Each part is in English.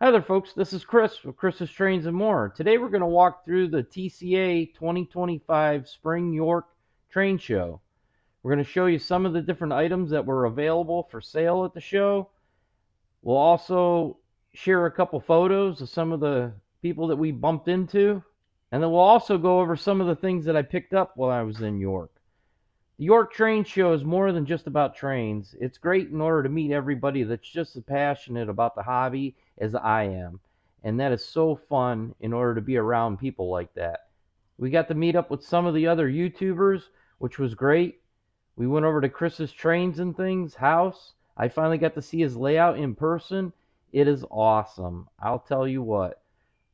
Hi there, folks. This is Chris with Chris's Trains and More. Today we're going to walk through the TCA 2025 Spring York Train Show. We're going to show you some of the different items that were available for sale at the show. We'll also share a couple photos of some of the people that we bumped into. And then we'll also go over some of the things that I picked up while I was in York. The York Train Show is more than just about trains. It's great in order to meet everybody that's just as passionate about the hobby as I am. And that is so fun in order to be around people like that. We got to meet up with some of the other YouTubers, which was great. We went over to Chris's Trains and Things house. I finally got to see his layout in person. It is awesome. I'll tell you what.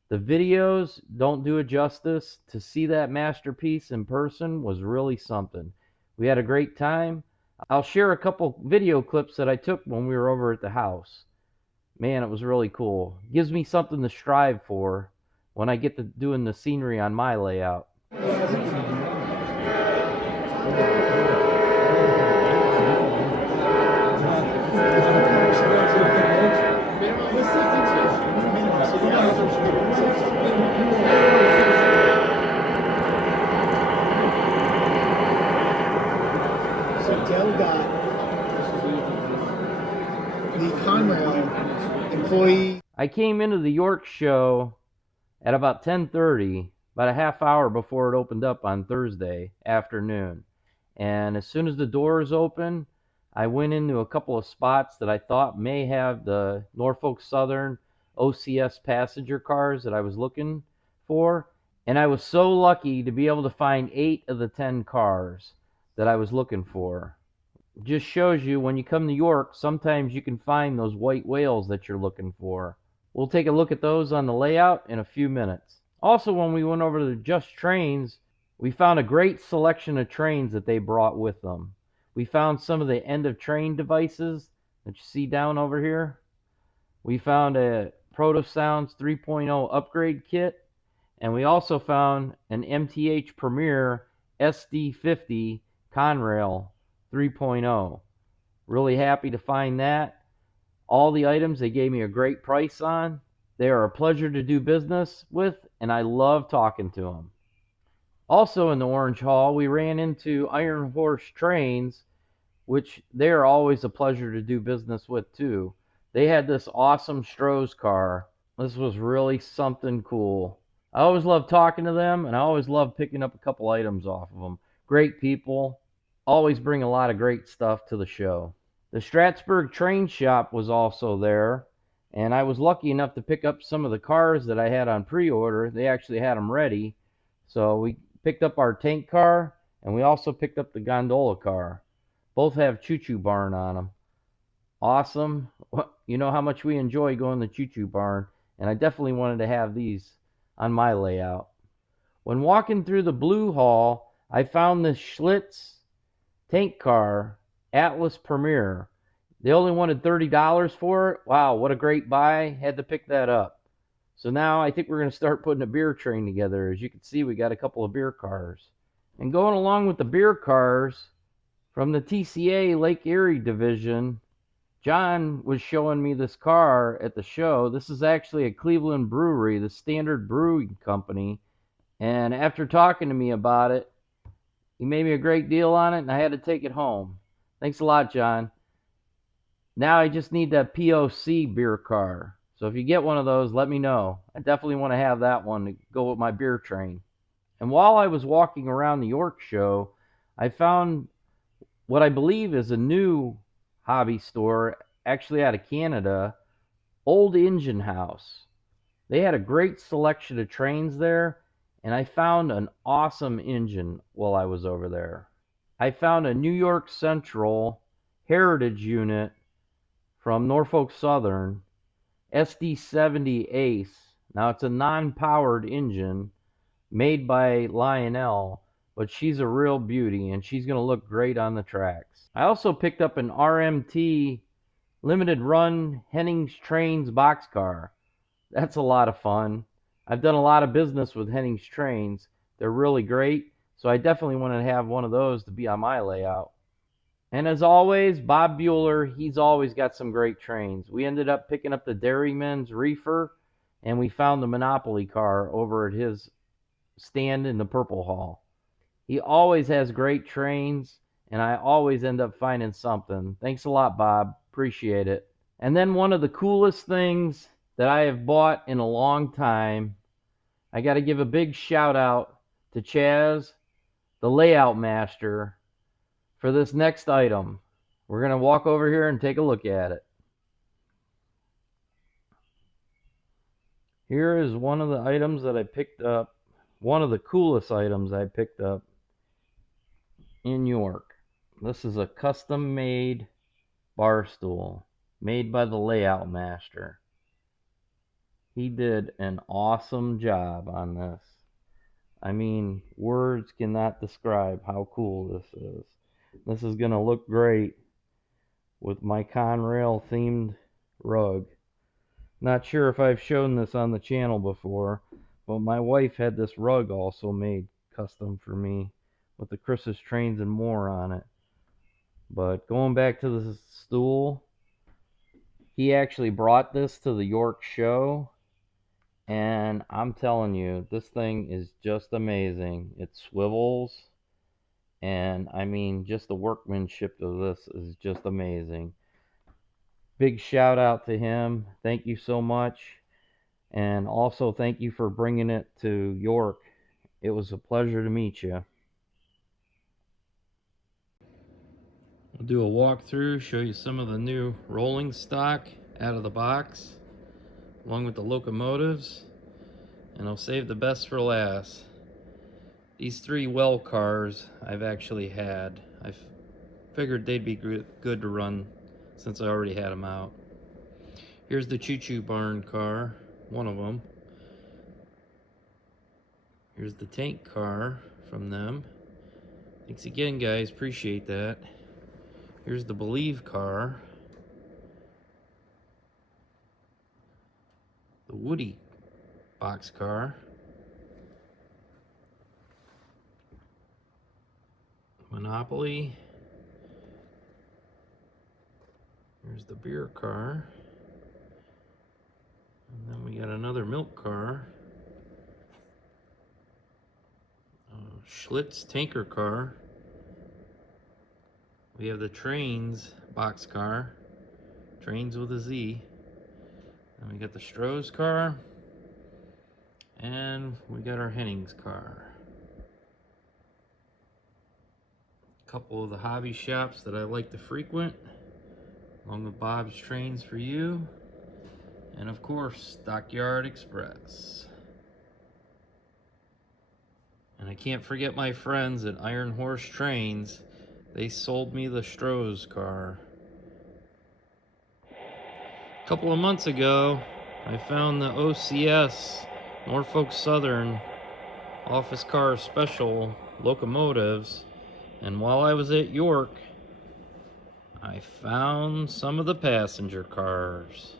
The videos don't do it justice. To see that masterpiece in person was really something. We had a great time. I'll share a couple video clips that I took when we were over at the house. Man, it was really cool. Gives me something to strive for when I get to doing the scenery on my layout. So Dell got the Conrail employee. I came into the York show at about 10:30, about a half hour before it opened up on Thursday afternoon. And as soon as the doors opened, I went into a couple of spots that I thought may have the Norfolk Southern OCS passenger cars that I was looking for. And I was so lucky to be able to find 8 of the 10 cars that I was looking for. It just shows you when you come to York, sometimes you can find those white whales that you're looking for. We'll take a look at those on the layout in a few minutes. Also, when we went over to the Just Trains, we found a great selection of trains that they brought with them. We found some of the end of train devices that you see down over here. We found a Protosounds 3.0 upgrade kit, and we also found an MTH Premier SD50 Conrail 3.0. Really happy to find that. All the items they gave me a great price on. They are a pleasure to do business with, and I love talking to them. Also in the Orange Hall, we ran into Iron Horse Trains, which they are always a pleasure to do business with too. They had this awesome Stroh's car. This was really something cool. I always love talking to them, and I always love picking up a couple items off of them. Great people. Always bring a lot of great stuff to the show. The Strattsburg Train Shop was also there, and I was lucky enough to pick up some of the cars that I had on pre-order. They actually had them ready. So we picked up our tank car, and we also picked up the gondola car. Both have Choo Choo Barn on them. Awesome. You know how much we enjoy going to Choo Choo Barn, and I definitely wanted to have these on my layout. When walking through the Blue Hall, I found this Schlitz tank car Atlas Premier. They only wanted $30 for it. Wow, what a great buy. Had to pick that up. So now I think we're going to start putting a beer train together. As you can see, we got a couple of beer cars. And going along with the beer cars, from the TCA Lake Erie division, John was showing me this car at the show. This is actually a Cleveland brewery, the Standard Brewing Company. And after talking to me about it, he made me a great deal on it, and I had to take it home. Thanks a lot, John. Now I just need that POC beer car. So if you get one of those, let me know. I definitely want to have that one to go with my beer train. And while I was walking around the York show, I found what I believe is a new hobby store, actually out of Canada, Old Engine House. They had a great selection of trains there, and I found an awesome engine while I was over there. I found a New York Central Heritage unit from Norfolk Southern, SD70 Ace. Now it's a non-powered engine made by Lionel, but she's a real beauty and she's going to look great on the tracks. I also picked up an RMT limited run Hennings Trains boxcar. That's a lot of fun. I've done a lot of business with Hennings Trains. They're really great, so I definitely want to have one of those to be on my layout. And as always, Bob Bueller, he's always got some great trains. We ended up picking up the Dairyman's Reefer, and we found the Monopoly car over at his stand in the Purple Hall. He always has great trains, and I always end up finding something. Thanks a lot, Bob. Appreciate it. And then one of the coolest things that I have bought in a long time, I got to give a big shout out to Chaz, the layout master, for this next item. We're going to walk over here and take a look at it. Here is one of the items that I picked up, one of the coolest items I picked up in York. This is a custom made bar stool made by the layout master. He did an awesome job on this. I mean, words cannot describe how cool this is. This is going to look great with my Conrail themed rug. Not sure if I've shown this on the channel before, but my wife had this rug also made custom for me with the Chris's Trains and More on it. But going back to the stool, he actually brought this to the York show, and I'm telling you, this thing is just amazing. It swivels, and I mean, just the workmanship of this is just amazing. Big shout out to him. Thank you so much. And also thank you for bringing it to York. It was a pleasure to meet you. We'll do a walkthrough, show you some of the new rolling stock out of the box, along with the locomotives, and I'll save the best for last. These 3 well cars I've actually had. I figured they'd be good to run since I already had them out. Here's the Choo Choo Barn car, one of them. Here's the tank car from them. Thanks again, guys, appreciate that. Here's the Believe car. The Woody box car. Monopoly. Here's the beer car. And then we got another milk car. Schlitz tanker car. We have the Trains box car. Trains with a Z. And we got the Stroh's car. And we got our Hennings car. A couple of the hobby shops that I like to frequent, along with Bob's Trains for You, and of course Stockyard Express. And I can't forget my friends at Iron Horse Trains. They sold me the Stroh's car. A couple of months ago, I found the OCS Norfolk Southern office car special locomotives, and while I was at York, I found some of the passenger cars.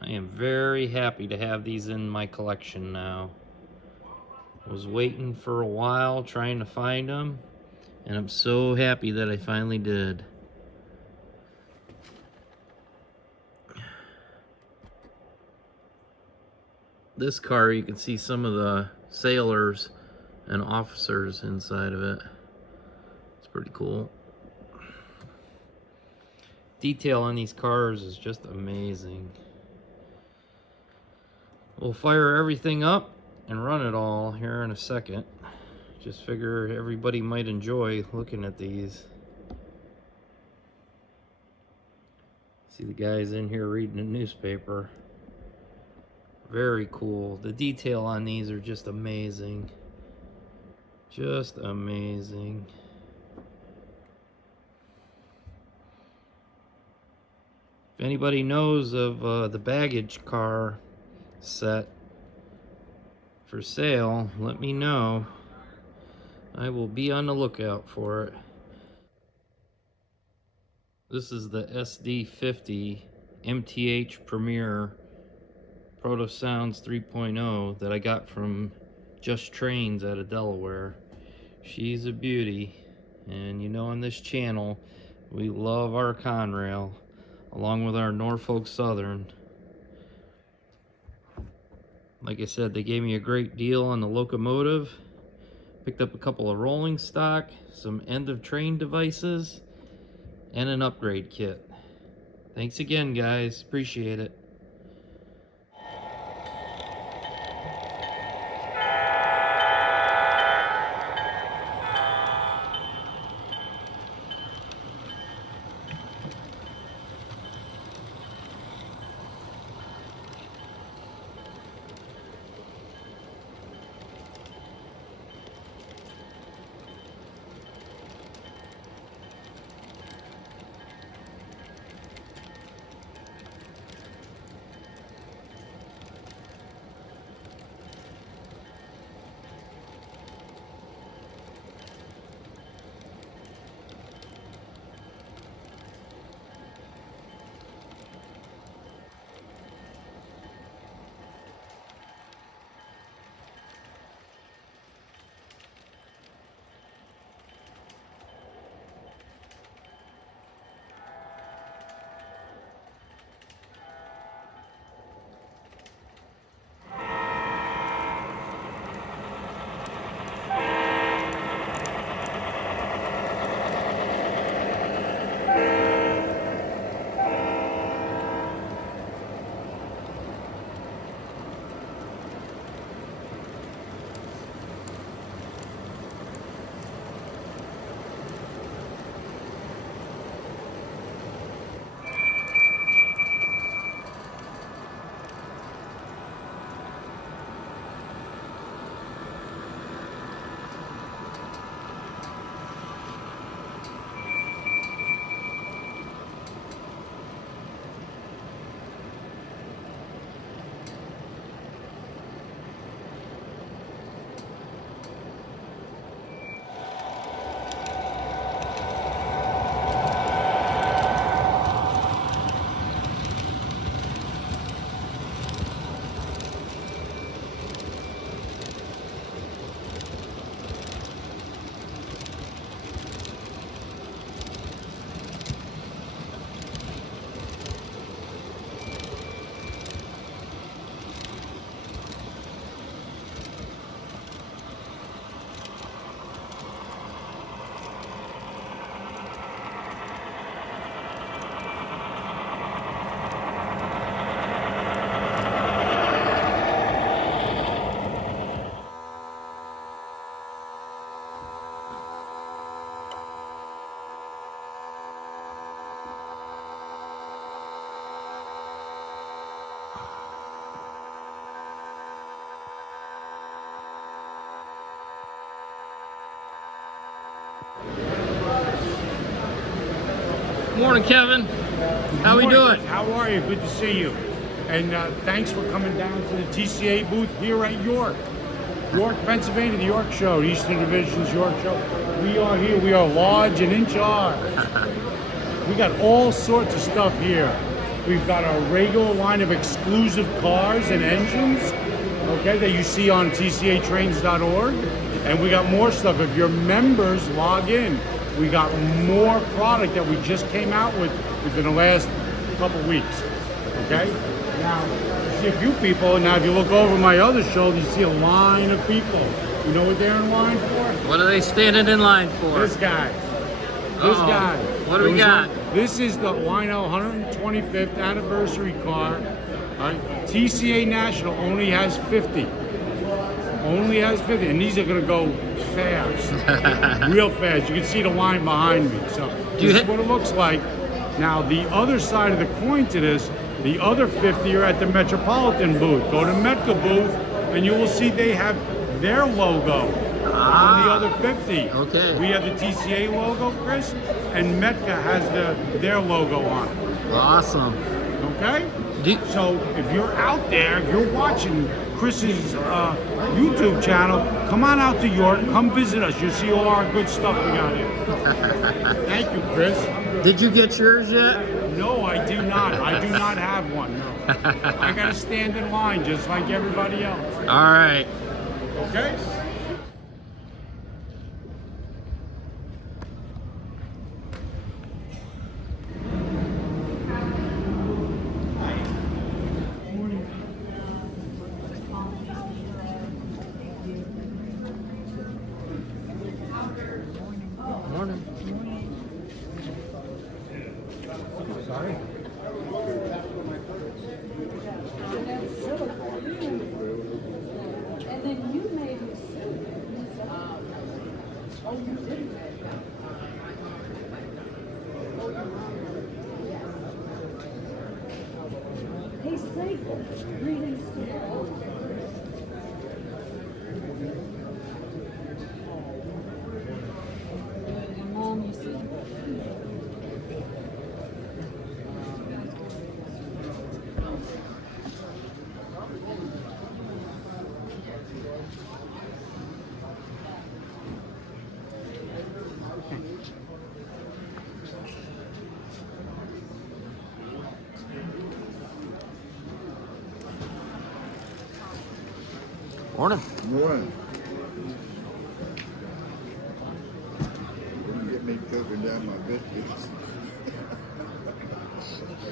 I am very happy to have these in my collection now. I was waiting for a while trying to find them, and I'm so happy that I finally did. This car, you can see some of the sailors and officers inside of it. It's pretty cool. Detail on these cars is just amazing. We'll fire everything up and run it all here in a second. Just figure everybody might enjoy looking at these. See the guys in here reading a newspaper. Very cool. The detail on these are just amazing. Just amazing. If anybody knows of the baggage car set for sale, let me know. I will be on the lookout for it. This is the SD50 MTH Premier Proto Sounds 3.0 that I got from Just Trains out of Delaware. She's a beauty. And you know, on this channel, we love our Conrail, along with our Norfolk Southern. Like I said, they gave me a great deal on the locomotive. Picked up a couple of rolling stock, some end of train devices, and an upgrade kit. Thanks again, guys. Appreciate it. Morning, Kevin. How we doing? How are you? Good to see you. And thanks for coming down to the TCA booth here at York, Pennsylvania, the York Show, Eastern Division's York Show. We are here. We are large and in charge. We got all sorts of stuff here. We've got a regular line of exclusive cars and engines, okay, that you see on tcatrains.org. And we got more stuff. If your members log in, we got more product that we just came out with within the last couple weeks, okay? Now, you see a few people. Now, if you look over my other shoulder, you see a line of people. You know what they're in line for? What are they standing in line for? This guy. This guy. What do we got? This is the Lionel 125th anniversary car. TCA National only has 50. Only has 50, and these are gonna go fast, real fast. You can see the line behind me. So this is what it looks like. Now the other side of the coin to this, the other 50 are at the Metropolitan booth. Go to Metka booth, and you will see they have their logo on the other 50. Okay. We have the TCA logo, Chris, and Metka has their logo on it. Awesome. Okay? So if you're out there, if you're watching Chris's YouTube channel, come on out to York, come visit us. You'll see all our good stuff we got here. Thank you, Chris. Did you get yours yet? No, I do not. I do not have one, no. I gotta stand in line just like everybody else. All right. Okay? Mom, you see? Morning. Morning. Get me cooking down my biscuits.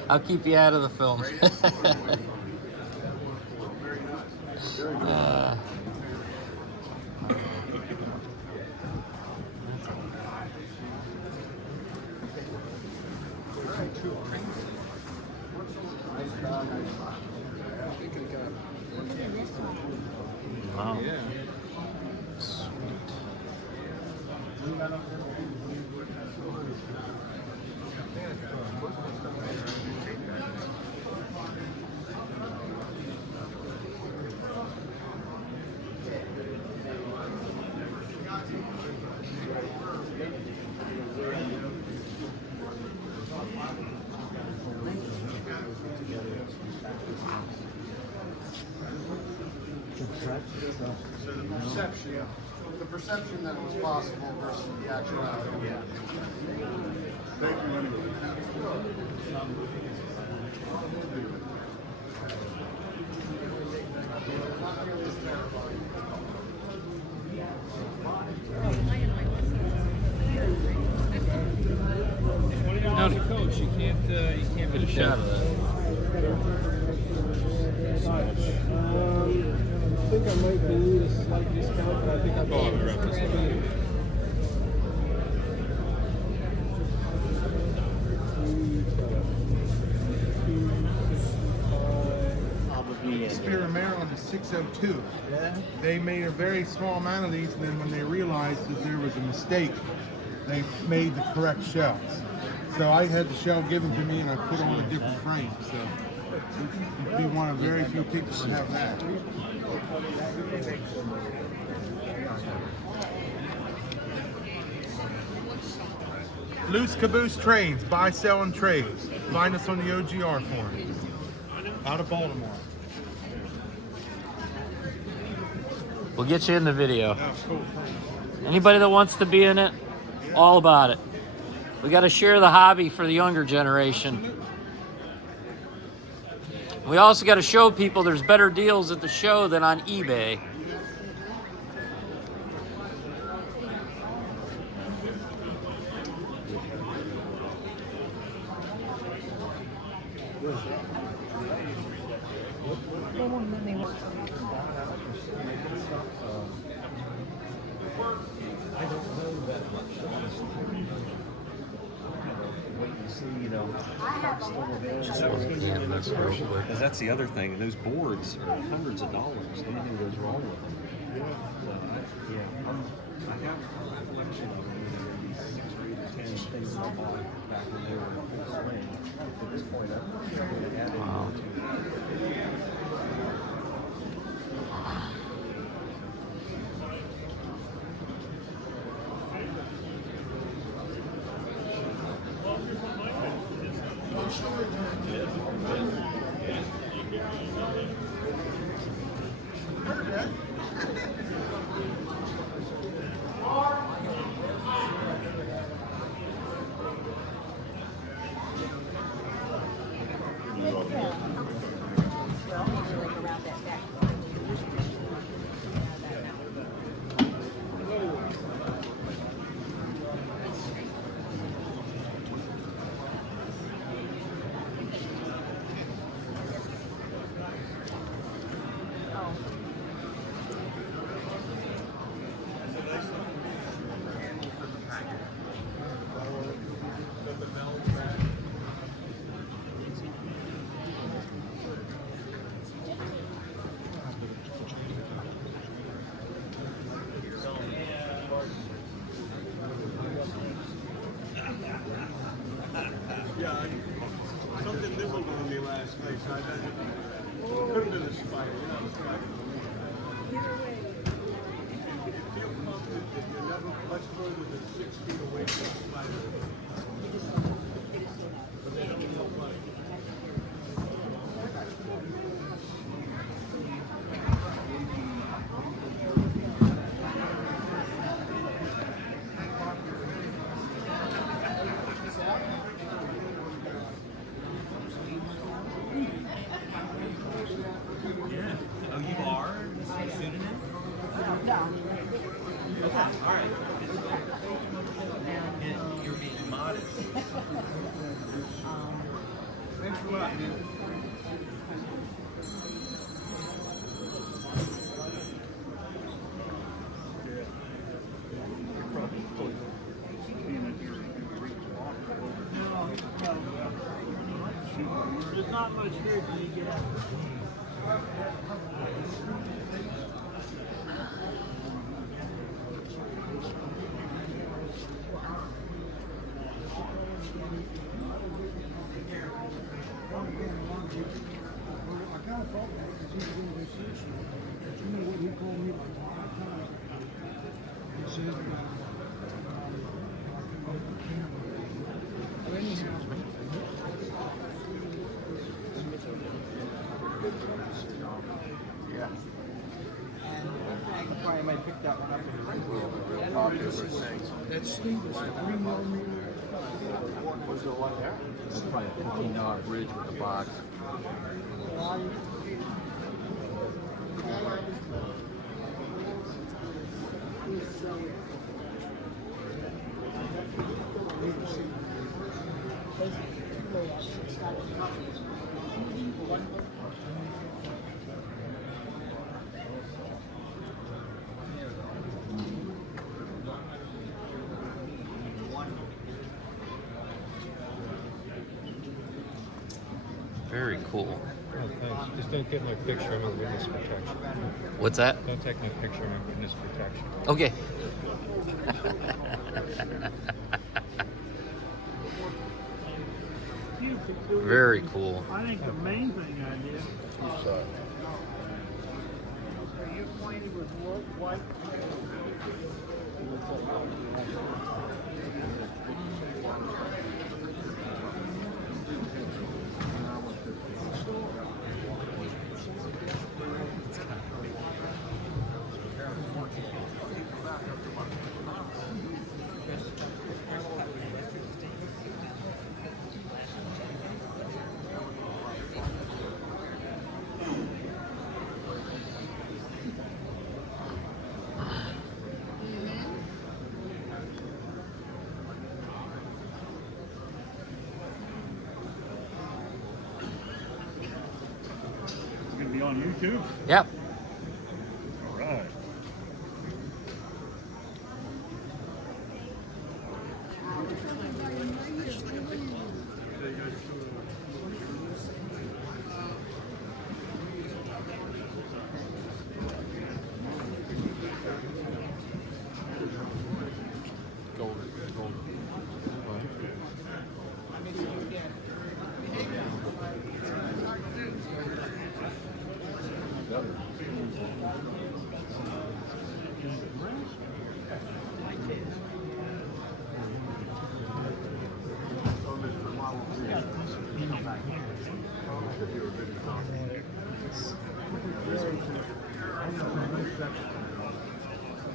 I'll keep you out of the film. Wow. Sweet. So the perception that it was possible versus the actuality. Yeah. Thank you anyway. As a coach, you can't get a shot of that. I think I might need a slight discount, but I think I've Oh, we're up this way. Spear of Maryland is 602. They made a very small amount of these, and then when they realized that there was a mistake, they made the correct shells. So I had the shell given to me, and I put on a different frame. So you'd be one of very few people to have that. Loose Caboose Trains, buy, sell, and trades. Find us on the OGR forum. Out of Baltimore. We'll get you in the video. Oh, cool. Anybody that wants to be in it, all about it. We got to share the hobby for the younger generation. We also got to show people there's better deals at the show than on eBay. Because that's the other thing. Those boards are hundreds of dollars. Anything goes wrong with them. I have a collection of them. Maybe 6 or 8 or 10 things I bought back when they were in full swing. At this point, I'm going to add in further than 6 feet away from the spider. But they don't know much. Yeah. Oh, you are? This is your pseudonym? Okay, all right. And you're being modest. Thanks a lot, dude. There's not much here till you get out. Probably might pick that one up. That sleeve is 3mm. Was there one there? It's probably a $15 bridge with a box. Very cool. Oh, thanks. Just don't get my picture. I'm in witness protection. What's that? Don't take my picture. I'm in witness protection. Okay. Very cool. I think the main thing I did. Are you acquainted with white? On YouTube? Yep. All right.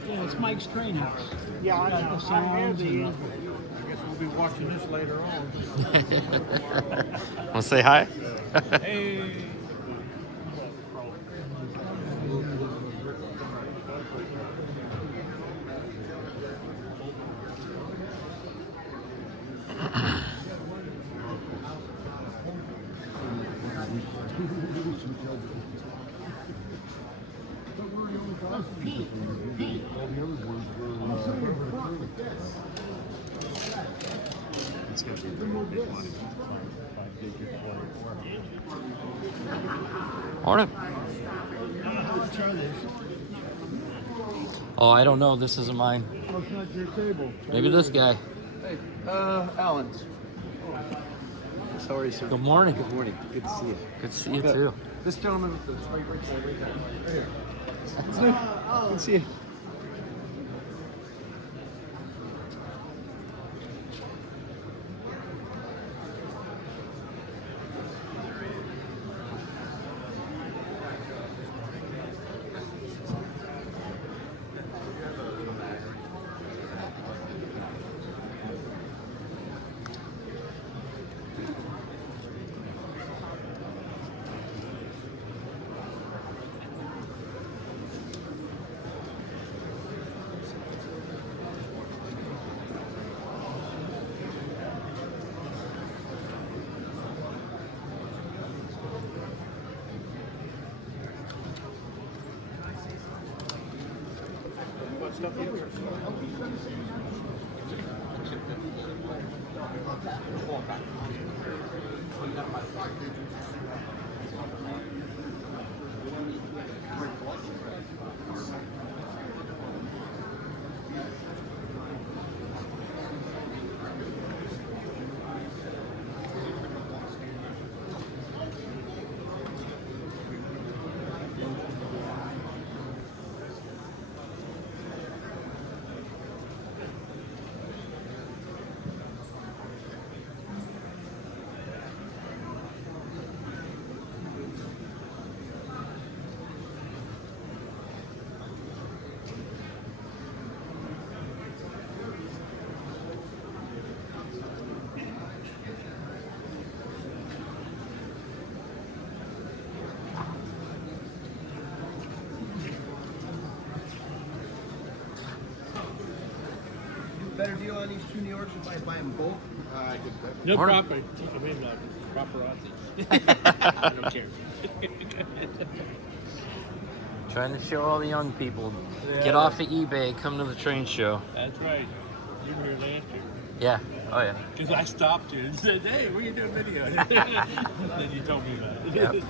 Yeah, it's Mike's Train House. Yeah, I know. I have the. I guess we'll be watching this later on. Want to say hi? Hey. Morning. Oh, I don't know. This isn't mine. Oh, it's not your table. Maybe this guy. Hey, Alan's. How are you, sir? Good morning. Good morning. Good to see you. Good to see you too. This gentleman with the right here. Good to see you. stuff yet? Better deal on these two New Yorks if I buy them both. I could. No Or- proper. I mean, paparazzi. I don't care. Trying to show all the young people. Yeah. Get off of eBay, come to the train show. That's right. You were here last year. Yeah. Oh, yeah. Because I stopped you and said, hey, we're going to do a video. And then you told me about it. Yep.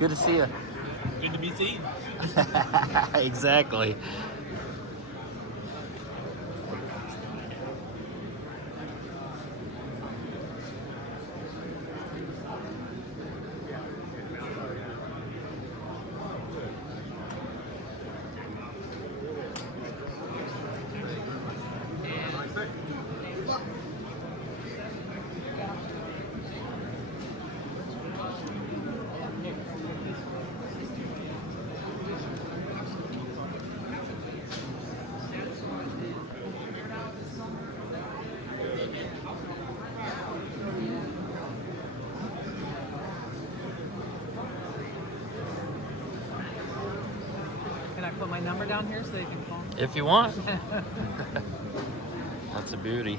Good to see you. Good to be seen. Exactly. Can I put my number down here so they can call? If you want. That's a beauty.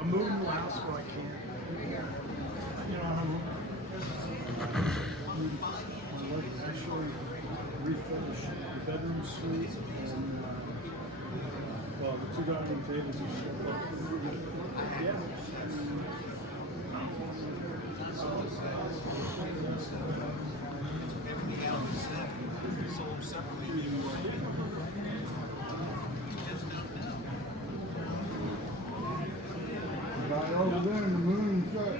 I'm moving the house where I can. You know, my wife is actually refurnished the bedroom suite and well, the two dining tables are shipped up. Yeah. Right over there in the moon shot.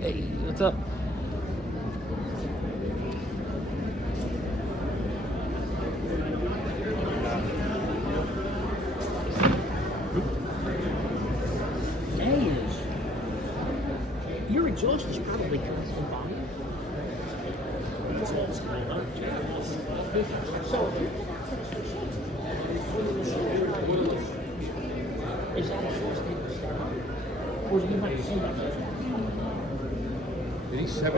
Hey, what's up? Your exhaust is probably constant volume. It's old school, huh? So if is that a force to start? Or do you might see that? He's 70.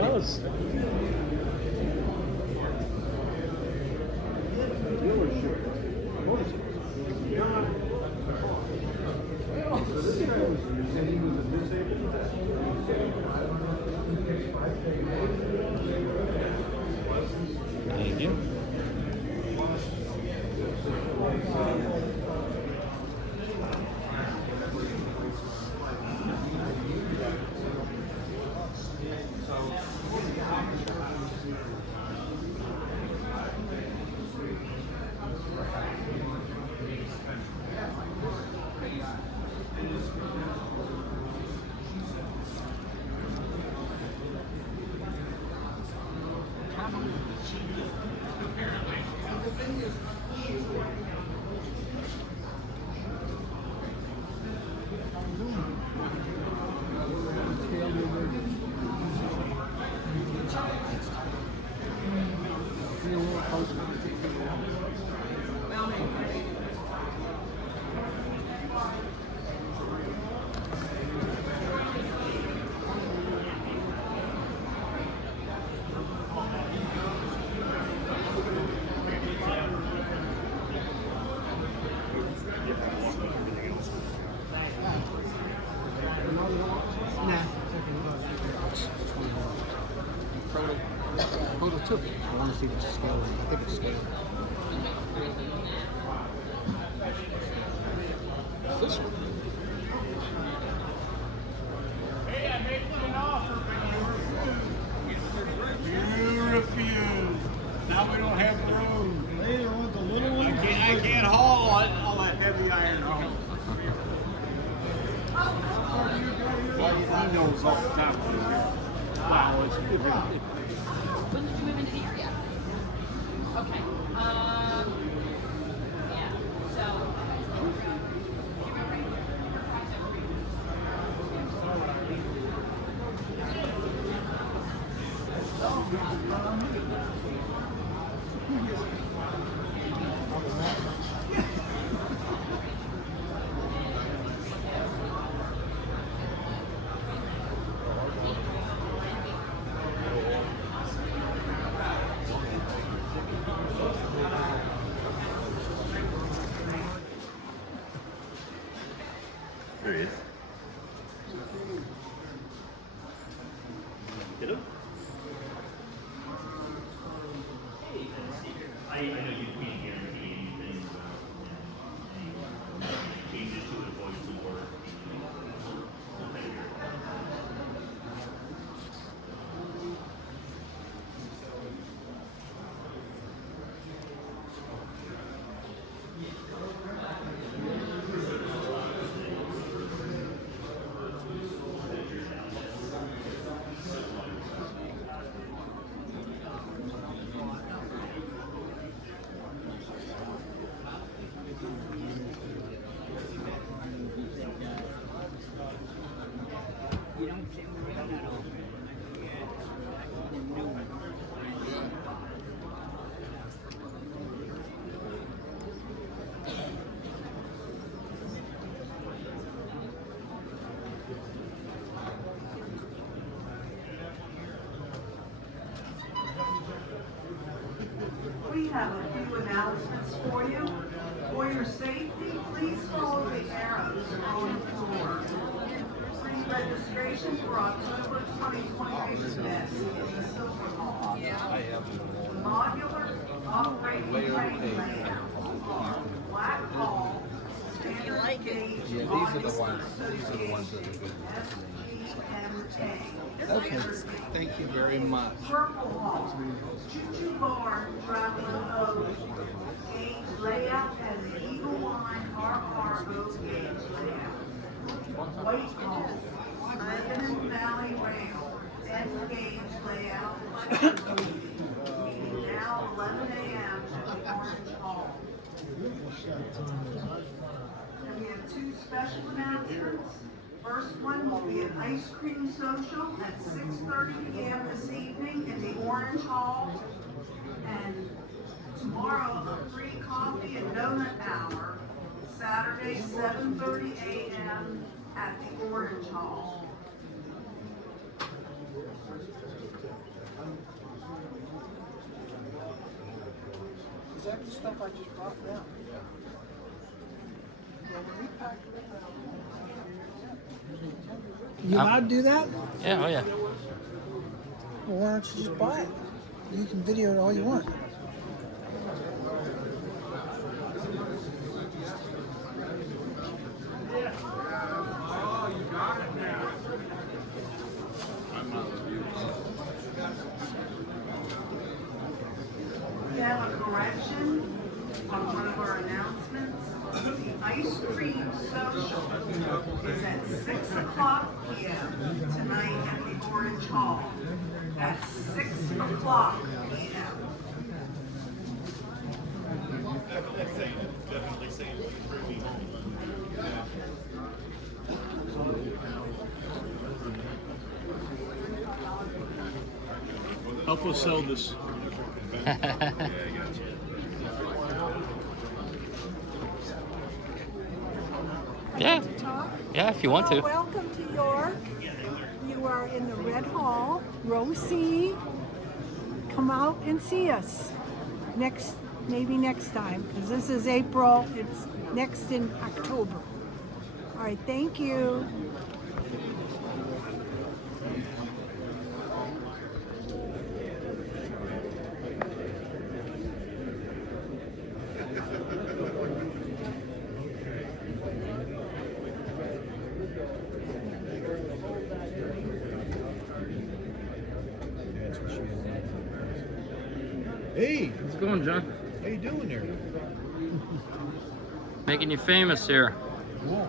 So this guy was, you said he was a business Thank you. Prototypical. I want to see the scale. I think it's scale. This one. Hey, I made you an offer, but you refused. Now we don't have room. They want the little one. I can't haul all that heavy iron home. He knows off the top of his head. Wow, it's good. When did you move into the area? Okay. Yeah. So. There he is. Get him? I know you can't guarantee anything about changes to it, voice to work. We have a few announcements for you. For your safety, please follow the arrows on the floor. Pre-registration for October 2020 event in the Silver Hall. Modular operating train layout. Black Hall. Standard gauge. Yeah, these are the ones. These are the ones that are good. Okay, thank you very much. Purple Hall, Choo-Choo Barn, Traveling Oak, gauge layout and the Eagle Line Cargo gauge layout. White Hall, Lebanon Valley Rail, F gauge layout, meeting now 11 a.m. at the Orange Hall. And we have two special announcements. First one will be an ice cream social at 6:30 p.m. this evening in the Orange Hall. And tomorrow, a free coffee and donut hour, Saturday, 7:30 a.m. at the Orange Hall. Is that the stuff I just brought down? You allowed to do that? Yeah, oh yeah. Well, why don't you just buy it? You can video it all you want. We have a correction on one of our announcements. The ice cream social is at 6 o'clock p.m. tonight at the Orange Hall. At 6 o'clock p.m. Definitely saying bring me home. Help us sell this. Yeah. Yeah, if you want to. Welcome to York. You are in the Red Hall, row C. Come out and see us maybe next time, because this is April. It's next in October. All right, thank you. Hey, how's it going, John? How you doing there? Making you famous here. Cool.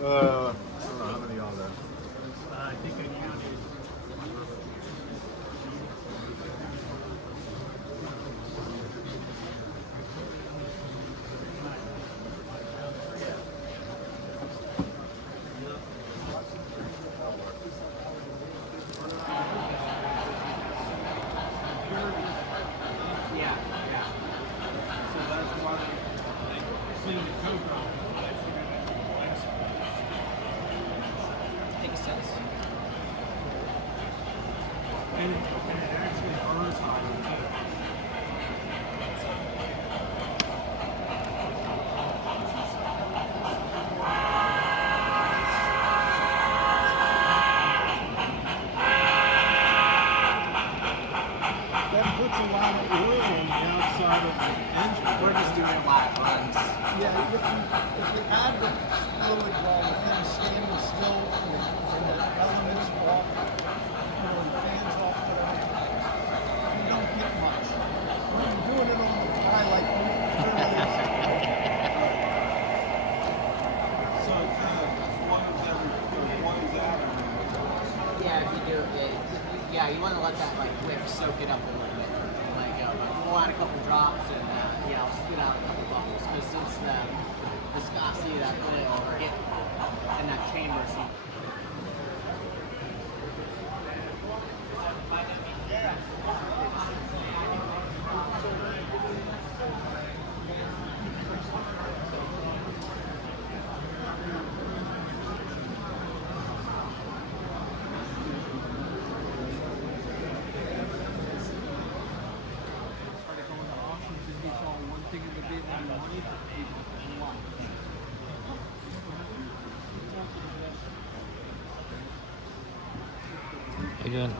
I don't know how many are there. I think I counted. Makes sense. And it actually burns hotter too. That puts a lot of oil on the outside of the engine. We're just doing it while it runs. Yeah, if you add the fluid while the thing's standing still and the elements are off, the fans off, whatever, you don't get much. When you're doing it on the fly like we really So it kind of one is out. Yeah, if you do it, you want to let that like whip soak it up a little bit. Like we'll add a couple drops and I'll spit out a couple bubbles because since the viscosity of that fluid will get in that chamber. So You doing?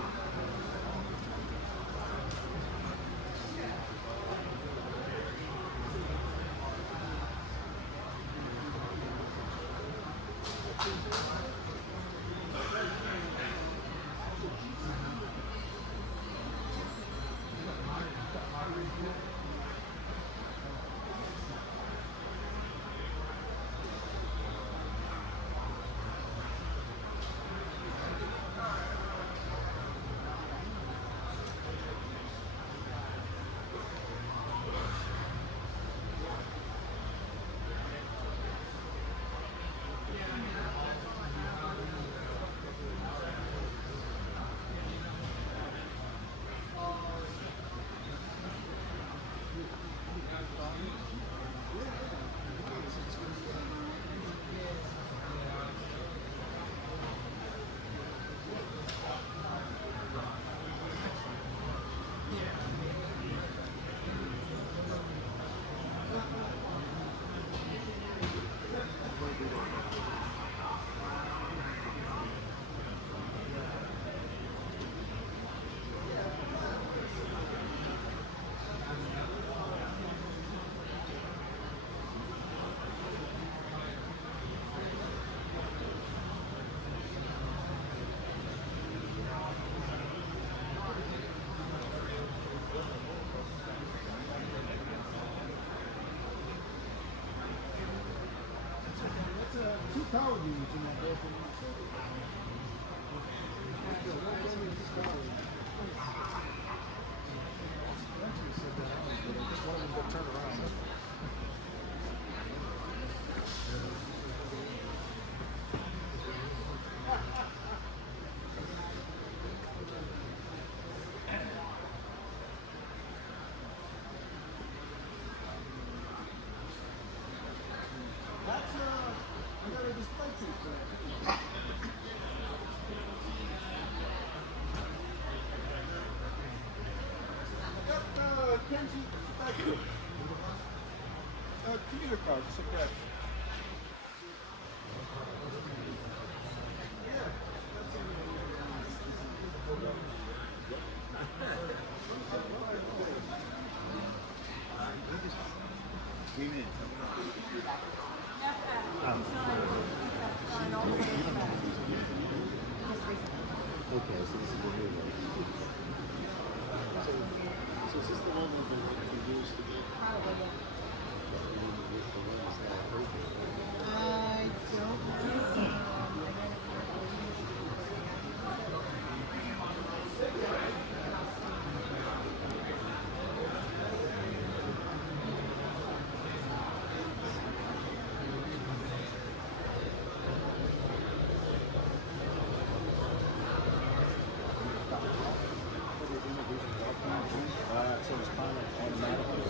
Two power units in that building. Turn around. That's I got a display case for that. I got Kenji back here. Computer card, just like that. Okay, so this is the new one. So is this the one that we used to get? I don't know. So it's kind of automatically.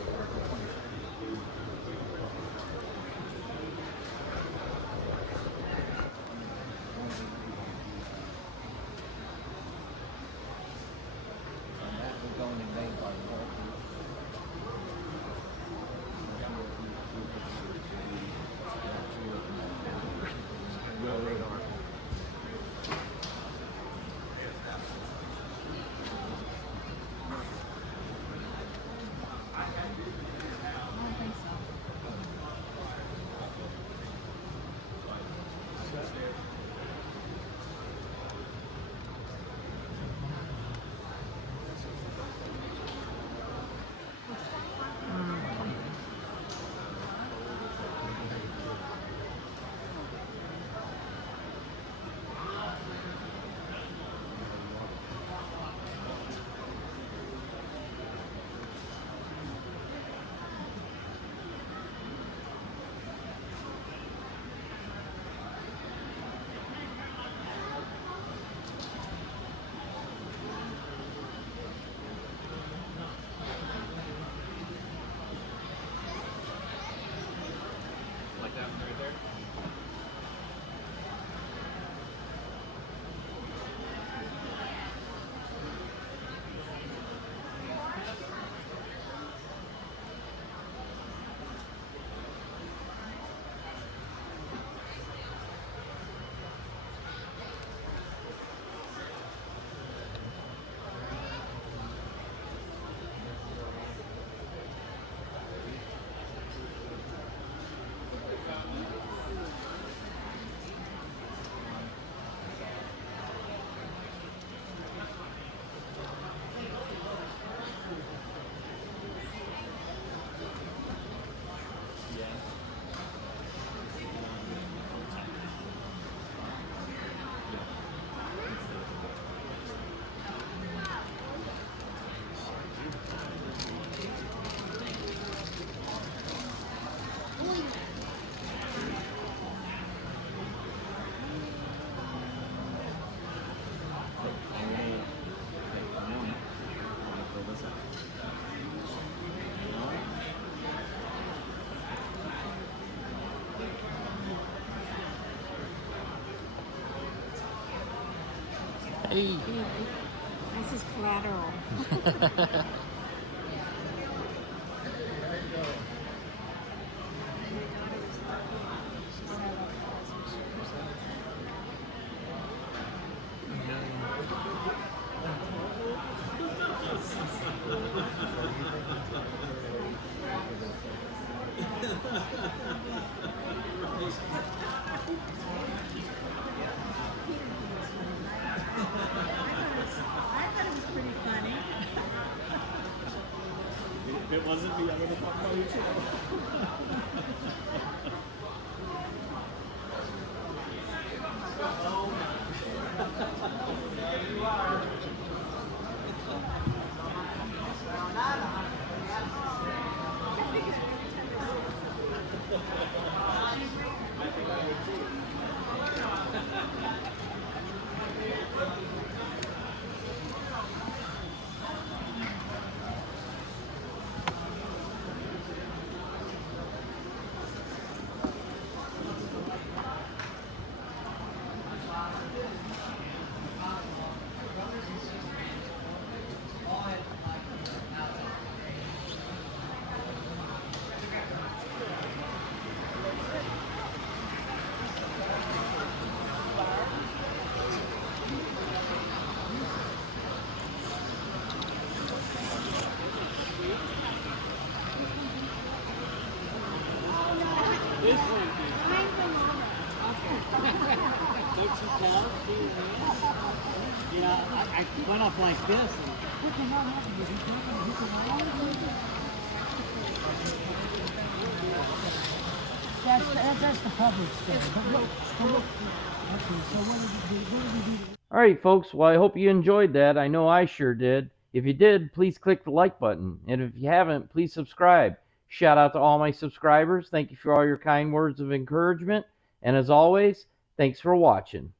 Hey. This is collateral. If it wasn't me, I would have thought funny too. There you are. This one. Don't you tell? Yeah, I went up like this. And what the hell happened? Was he taking hit the wall? That's the public stuff. Okay, so what did we do? All right, folks. Well, I hope you enjoyed that. I know I sure did. If you did, please click the like button. And if you haven't, please subscribe. Shout out to all my subscribers. Thank you for all your kind words of encouragement. And as always, thanks for watching.